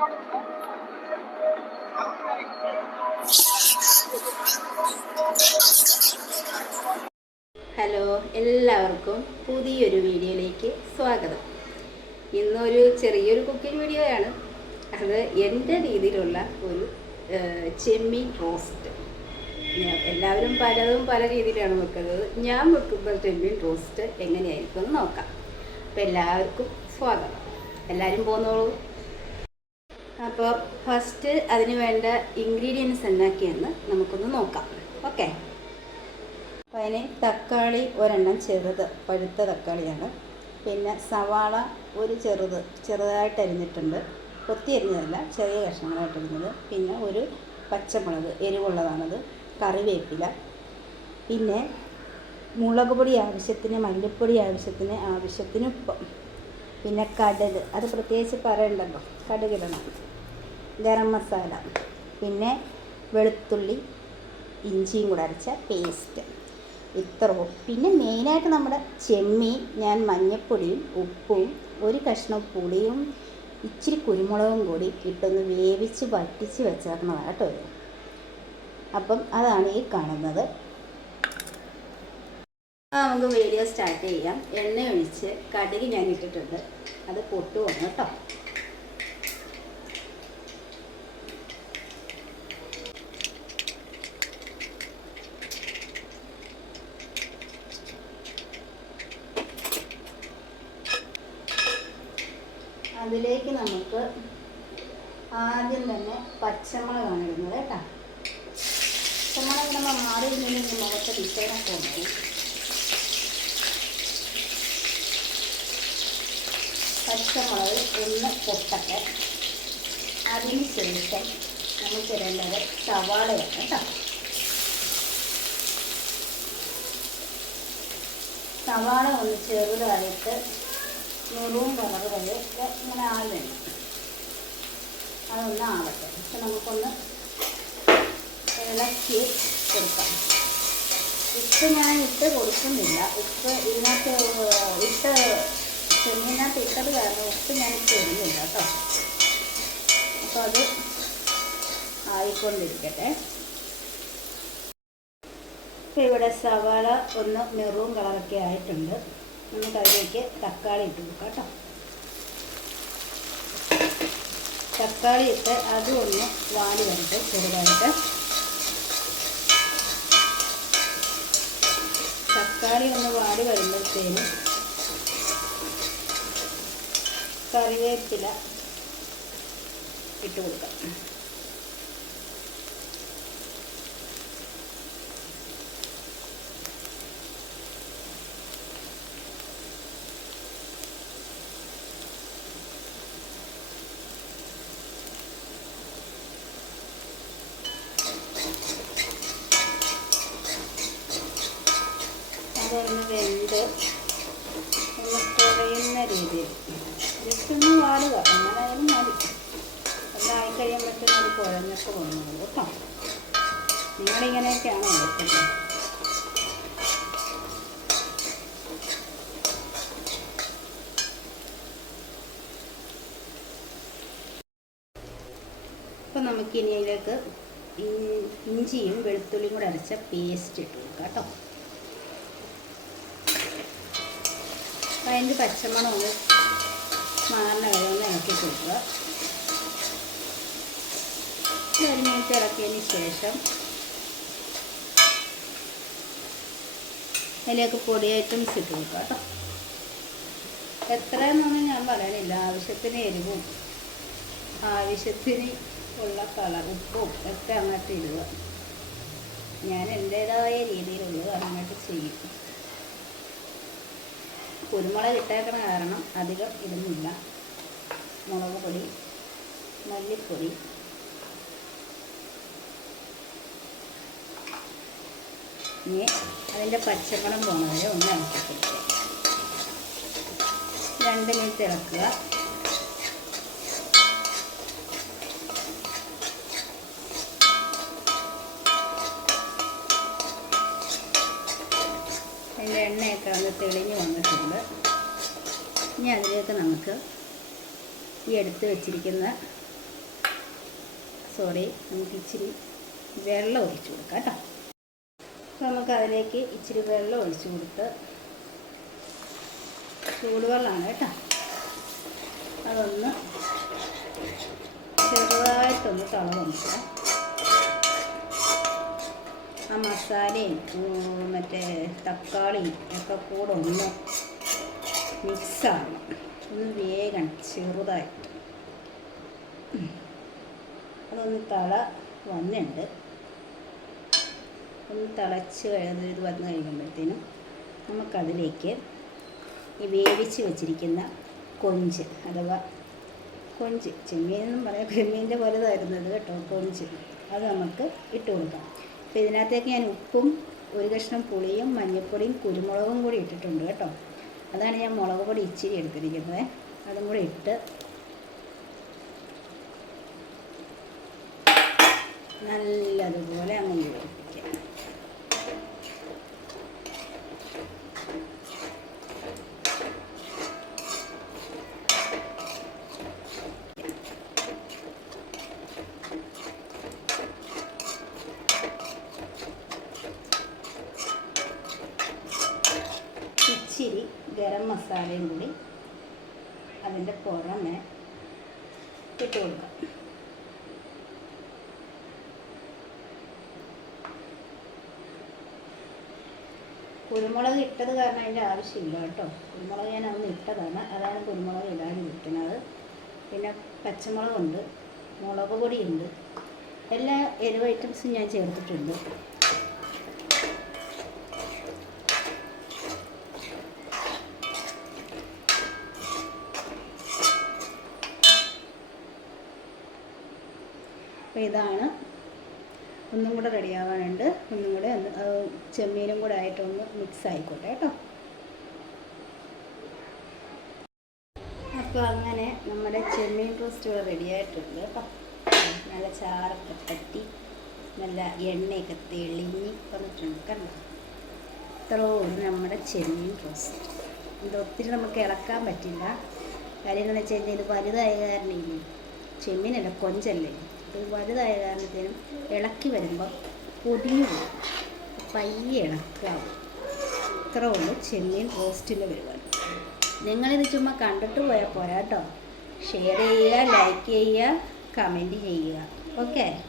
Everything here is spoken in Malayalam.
ഹലോ എല്ലാവർക്കും പുതിയൊരു വീഡിയോയിലേക്ക് സ്വാഗതം. ഇന്നൊരു ചെറിയൊരു കുക്കിംഗ് വീഡിയോയാണ്. അത് എന്റെ രീതിയിലുള്ള ഒരു ചെമ്മി ചെമ്മീൻ റോസ്റ്റ്. എല്ലാവരും പലതും പല രീതിയിലാണ് വെക്കുന്നത്. ഞാൻ വെക്കുന്ന ചെമ്മീൻ റോസ്റ്റ് എങ്ങനെയായിരിക്കും എന്ന് നോക്കാം. അപ്പോൾ എല്ലാവർക്കും സ്വാഗതം. എല്ലാവരും പോന്നോളൂ. അപ്പോൾ ഫസ്റ്റ് അതിന് വേണ്ട ഇൻഗ്രീഡിയൻസ് എന്നാക്കിയെന്ന് നമുക്കൊന്ന് നോക്കാം. ഓക്കെ അപ്പോൾ അതിന് തക്കാളി ഒരെണ്ണം ചെറുത് പഴുത്ത തക്കാളിയാണ്. പിന്നെ സവാള ഒരു ചെറുത് ചെറുതായിട്ട് അരിഞ്ഞിട്ടുണ്ട്. കൊത്തി അരിഞ്ഞതല്ല ചെറിയ കഷ്ണങ്ങളായിട്ട് അരിഞ്ഞത്. പിന്നെ ഒരു പച്ചമുളക് എരിവുള്ളതാണത് കറിവേപ്പില. പിന്നെ മുളക് പൊടി ആവശ്യത്തിന് മല്ലിപ്പൊടി ആവശ്യത്തിന് ആവശ്യത്തിന് ഉപ്പ്. പിന്നെ കടുക് അത് പ്രത്യേകിച്ച് പറയണ്ടല്ലോ. കടുകിടണം ഗരം മസാല. പിന്നെ വെളുത്തുള്ളി ഇഞ്ചിയും കൂടെ അരച്ച പേസ്റ്റ്. ഇത്രയും പിന്നെ മെയിനായിട്ട് നമ്മുടെ ചെമ്മീൻ ഞാൻ മഞ്ഞൾപ്പൊടിയും ഉപ്പും ഒരു കഷ്ണം പുളിയും ഇച്ചിരി കുരുമുളകും കൂടി ഇട്ടൊന്ന് വേവിച്ച് വറ്റിച്ച് വെച്ചേക്കുന്നതാണ് കേട്ടോ അപ്പം അതാണ് ഈ കാണുന്നത്. നമുക്ക് വീഡിയോ സ്റ്റാർട്ട് ചെയ്യാം. എണ്ണ ഒഴിച്ച് കടുക് ഞാൻ ഇട്ടിട്ടുണ്ട്. അത് പൊട്ടു വന്നു കേട്ടോ. അതിലേക്ക് നമുക്ക് ആദ്യം തന്നെ പച്ചമുളകാണ് ഇടുന്നത് കേട്ടോ. പച്ചമുളക് നമ്മൾ മാറി ഇരുന്നില്ലെങ്കിൽ മുഖത്ത് ഡിസൈനൊക്കെ പച്ചമുളക് ഒന്ന് പൊട്ടട്ടെ. അതിന് ശേഷം നമുക്ക് ഇടേണ്ടത് സവാളയാണ് കേട്ടോ. സവാള ഒന്ന് ചെറുതായിട്ട് മെറൂൺ കളർ വരെ ഇങ്ങനെ ആവുന്നുണ്ട് അതൊന്ന് ആവട്ടെ. പക്ഷെ നമുക്കൊന്ന് ഇളക്കി കൊടുക്കാം. ഉപ്പ് ഞാൻ ഇട്ട് കൊടുക്കുന്നില്ല. ഉപ്പ് ഇതിനകത്ത് ഇട്ട് ചെമ്മീനകത്ത് ഇട്ടത് കാരണം ഉപ്പ് ഞാൻ ചെറിയില്ല കേട്ടോ. അപ്പോൾ അത് ആയിക്കൊണ്ടിരിക്കട്ടെ. ഇപ്പോൾ ഇവിടെ സവാള ഒന്ന് മെറൂൺ കളറൊക്കെ ആയിട്ടുണ്ട്. നമുക്ക് അതിലേക്ക് തക്കാളി ഇട്ട് കൊടുക്കാം കേട്ടോ. തക്കാളി ഇട്ട് അതും ഒന്ന് വാടി വരട്ടെ ചെറുതായിട്ട്. തക്കാളി ഒന്ന് വാടി വരുമ്പോഴത്തേനും കറിവേപ്പില ഇട്ട് കൊടുക്കാം. അതൊന്ന് വെന്ത് ഒന്ന് കുറയുന്ന രീതിയിൽ ഒന്ന് വാടുക എന്നാലും മതി അതായി കഴിയുമ്പോഴത്തേനും അത് കുഴഞ്ഞൊക്കെ വന്നു കേട്ടോ? നിങ്ങളിങ്ങനെയൊക്കെയാണോ വെക്കുന്നത് അപ്പം നമുക്കിനി അതിലേക്ക് ഇഞ്ചിയും വെളുത്തുള്ളിയും കൂടെ അരച്ച പേസ്റ്റ് ഇട്ട് കൊടുക്കാം കേട്ടോ. അതിന്റെ പച്ചമണം മാറിന വരെ ഒന്ന് ഇളക്കി കൊടുക്കുക. ഒരു ഇളക്കിയതിന് ശേഷം അതിലേക്ക് പൊടി ഐറ്റംസ് ഇട്ട് കൊടുക്കുക കേട്ടോ. എത്രയെന്നൊന്നും ഞാൻ പറയാനില്ല ആവശ്യത്തിന് എരിവും ആവശ്യത്തിന് ഉള്ള കളർ ഉപ്പും ഒക്കെ അങ്ങോട്ട് ഇടുക. ഞാൻ എന്റേതായ രീതിയിലുള്ളത് അങ്ങോട്ട് ചെയ്യും. കുരുമുളക് ഇട്ടേക്കണ കാരണം അധികം ഇടുന്നില്ല. മുളക് പൊടി മല്ലിപ്പൊടി. ഇനി അതിന്റെ പച്ചപ്പണം പോകുന്നവരെ ഒന്ന് ഇളക്കി രണ്ട് മിനിറ്റ് ഇളക്കുക. അതിന്റെ എണ്ണയൊക്കെ ഒന്ന് തെളിഞ്ഞ് വന്നിട്ടുണ്ട്. ഇനി അതിലേക്ക് നമുക്ക് ഈ എടുത്ത് വെച്ചിരിക്കുന്ന സോറി നമുക്ക് ഇച്ചിരി വെള്ളം ഒഴിച്ചു കൊടുക്കാം കേട്ടോ. അപ്പോൾ നമുക്ക് അതിലേക്ക് ഇച്ചിരി വെള്ളം ഒഴിച്ചു കൊടുത്ത് ചൂടുവെള്ളമാണ് കേട്ടോ. അതൊന്ന് ചെറുതായിട്ടൊന്ന് തിളവന്നിട്ട് ആ മസാലയും മറ്റേ തക്കാളിയും ഒക്കെ കൂടെ ഒന്ന് മിക്സാകണം ഒന്ന് വേഗം ചെറുതായിട്ട്. അതൊന്ന് തള വന്നിട്ടുണ്ട്. ഒന്ന് തിളച്ച് ഇത് വന്നു കഴിയുമ്പോഴത്തേനും നമുക്കതിലേക്ക് ഈ വേവിച്ച് വെച്ചിരിക്കുന്ന കൊഞ്ച് അഥവാ കൊഞ്ച് ചെമ്മീൻ എന്നും പറയാം. ചെമ്മീന്റെ വലുതായിരുന്നു തരുന്നത് കേട്ടോ കൊഞ്ച്. അത് നമുക്ക് ഇട്ട് കൊടുക്കാം. അപ്പോൾ ഇതിനകത്തേക്ക് ഞാൻ ഉപ്പും ഒരു കഷ്ണം പുളിയും മഞ്ഞൾപ്പൊടിയും കുരുമുളകും കൂടി ഇട്ടിട്ടുണ്ട് കേട്ടോ. അതാണ് ഞാൻ മുളക് പൊടി ഇച്ചിരി എടുത്തിരിക്കുന്നത്. അതും കൂടി ഇട്ട് നല്ലതുപോലെ അങ്ങ് യോജിപ്പിക്കാം ഇച്ചിരി ഗരം മസാലയും കൂടി അതിന്റെ പുറമെ ഇട്ട് കൊടുക്കാം. കുരുമുളക് ഇട്ടത് കാരണം അതിന്റെ ആവശ്യമില്ല കേട്ടോ. കുരുമുളക് ഞാൻ അന്ന് ഇട്ടതാണ്. അതാണ് കുരുമുളക് ഇടാതിരിക്കുന്നത് പിന്നെ പച്ചമുളകുണ്ട് മുളക് പൊടിയുണ്ട്. എല്ലാ എരിവ് ഐറ്റംസും ഞാൻ ചേർത്തിട്ടുണ്ട്. അപ്പോൾ ഇതാണ്. ഒന്നും കൂടെ റെഡിയാവാനുണ്ട് ഒന്നും കൂടെ ഒന്ന് ചെമ്മീനും കൂടെ ആയിട്ടൊന്ന് മിക്സ് ആയിക്കോട്ടെ കേട്ടോ. അപ്പോൾ അങ്ങനെ നമ്മുടെ ചെമ്മീൻ റോസ്റ്റ് ഇവിടെ റെഡി ആയിട്ടുണ്ട് കേട്ടോ. നല്ല ചാറൊക്കെ പറ്റി നല്ല എണ്ണയൊക്കെ തെളിഞ്ഞ് വന്നിട്ടുണ്ട് കണ്ടോ? ഇത്രയും നമ്മുടെ ചെമ്മീൻ റോസ്റ്റ് ഇത് ഒത്തിരി നമുക്ക് ഇളക്കാൻ പറ്റില്ല. കാര്യം എന്ന് വെച്ച് കഴിഞ്ഞാൽ ഇത് വലുതായ കാരണമില്ലേ? ചെമ്മീനല്ല കൊഞ്ചല്ലേ? വലുതായ കാരണത്തിനും ഇളക്കി വരുമ്പോൾ പൊടിഞ്ഞു പോകും. പയ്യെ ഇളക്കാവും. ഇത്ര ഉള്ളു ചെമ്മീൻ റോസ്റ്റിന്റെ പരിപാടി. നിങ്ങളിത് ചുമ്മാ കണ്ടിട്ട് പോയാൽ പോരാട്ടോ. ഷെയർ ചെയ്യുക ലൈക്ക് ചെയ്യുക കമന്റ് ചെയ്യുക. ഓക്കെ?